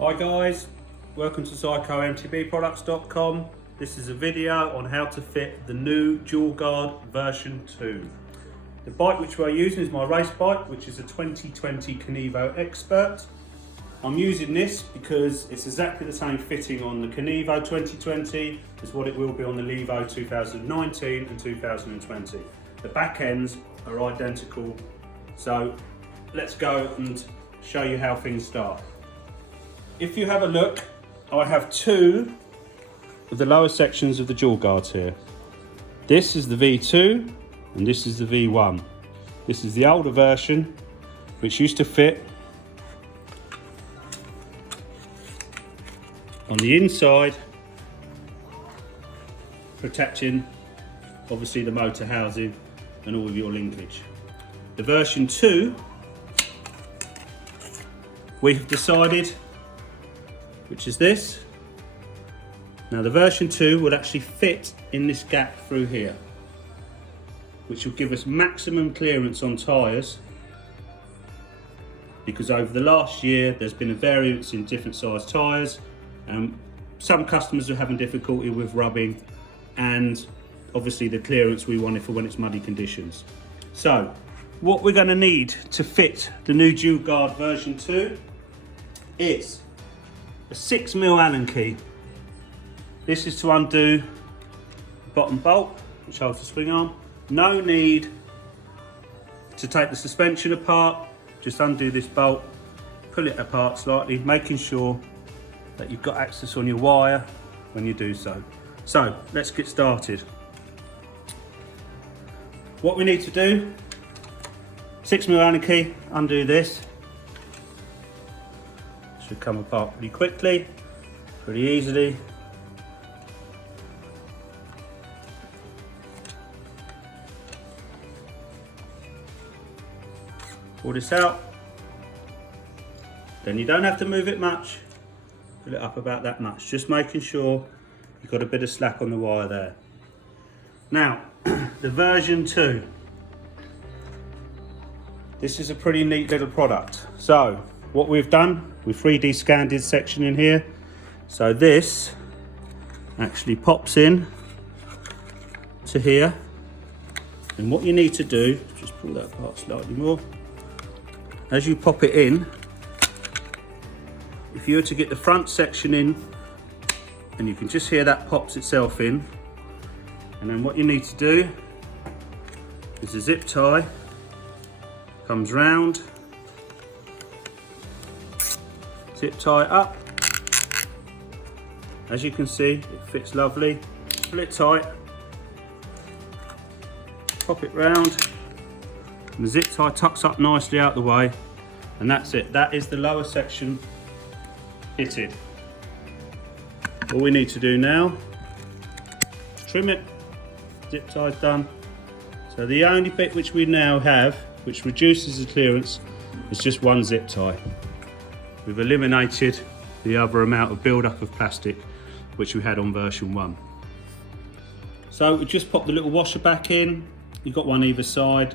Hi guys, welcome to psychomtbproducts.com. This is a video on how to fit the new DualGuard version 2. The bike which we're using is my race bike, which is a 2020 Levo Expert. I'm using this because it's exactly the same fitting on the Levo 2020 as what it will be on the Levo 2019 and 2020. The back ends are identical, so let's go and show you how things start. If you have a look, I have two of the lower sections of the DualGuards here. This is the V2 and this is the V1. This is the older version which used to fit on the inside, protecting obviously the motor housing and all of your linkage. The version 2, we've decided, which is this. Now the version 2 would actually fit in this gap through here, which will give us maximum clearance on tyres, because over the last year there's been a variance in different size tyres. Some customers are having difficulty with rubbing and obviously the clearance we wanted for when it's muddy conditions. So what we're going to need to fit the new DualGuard version 2 is a 6mm Allen key. This is to undo the bottom bolt which holds the spring arm. No need to take the suspension apart, just undo this bolt, pull it apart slightly, making sure that you've got access on your wire when you do so. So let's get started. What we need to do, 6mm Allen key, undo this. Should come apart pretty quickly, pretty easily. Pull this out. Then you don't have to move it much. Pull it up about that much, just making sure you've got a bit of slack on the wire there. Now, the version 2. This is a pretty neat little product. So, what we've done, we 3D scanned this section in here. So this actually pops in to here. And what you need to do, just pull that apart slightly more. As you pop it in, if you were to get the front section in, and you can just hear that pops itself in. And then what you need to do is the zip tie comes round, zip tie up. As you can see, it fits lovely. Pull it tight, pop it round, and the zip tie tucks up nicely out the way, and that's it. That is the lower section fitted. All we need to do now is trim it. Zip tie's done. So the only bit which we now have, which reduces the clearance, is just one zip tie. We've eliminated the other amount of build-up of plastic which we had on version 1. So we just pop the little washer back in. You've got one either side.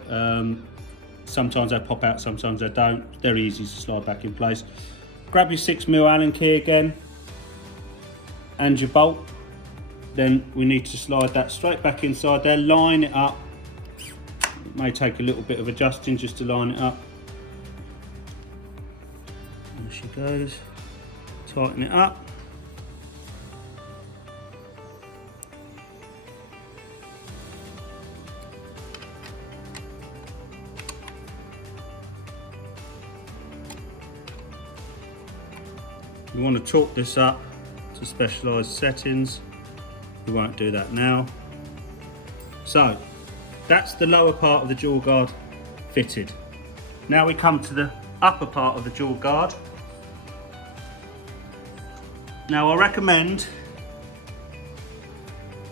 Sometimes they pop out, sometimes they don't. It's very easy to slide back in place. Grab your 6mm Allen key again and your bolt. Then we need to slide that straight back inside there, line it up. It may take a little bit of adjusting just to line it up. There she goes. Tighten it up. We want to torque this up to specialised settings. We won't do that now. So that's the lower part of the DualGuard fitted. Now we come to the upper part of the DualGuard. Now I recommend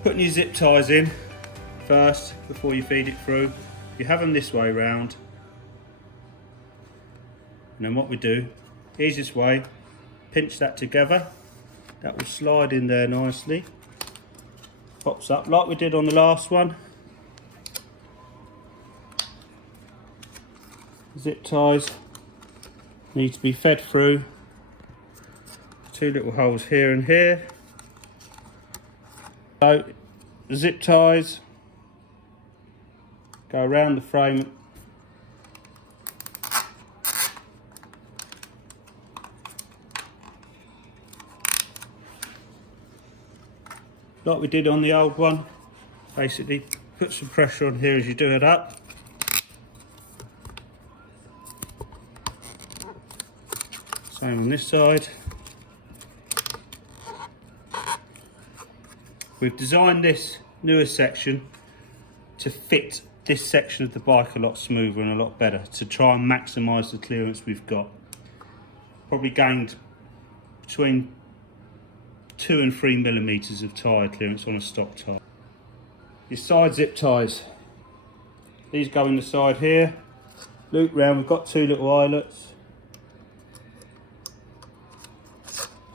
putting your zip ties in first before you feed it through. You have them this way round, and then what we do, easiest way, pinch that together. That will slide in there nicely. Pops up like we did on the last one. Zip ties need to be fed through 2 little holes here and here. So the zip ties go around the frame. Like we did on the old one. Basically put some pressure on here as you do it up. Same on this side. We've designed this newer section to fit this section of the bike a lot smoother and a lot better, to try and maximise the clearance we've got. Probably gained between 2 and 3 millimeters of tyre clearance on a stock tyre. Your side zip ties. These go in the side here. Loop round, we've got 2 little eyelets.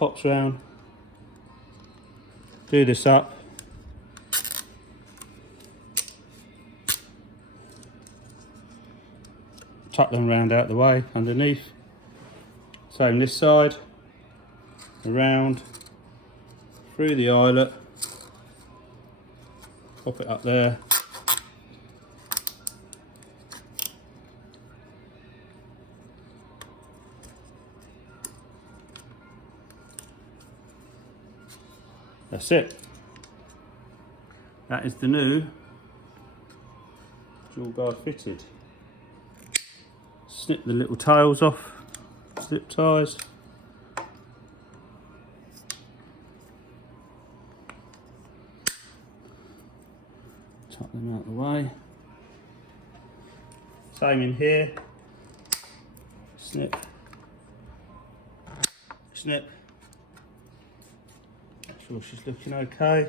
Pops round. Do this up. Tuck them round out the way underneath. Same this side. Around. Through the eyelet. Pop it up there. That's it. That is the new DualGuard fitted. Snip the little tails off, zip ties. Tuck them out the way. Same in here. Snip. Snip. Make sure she's looking okay.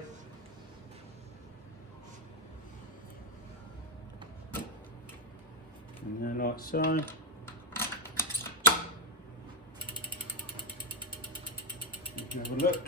And then like so. You can have a look.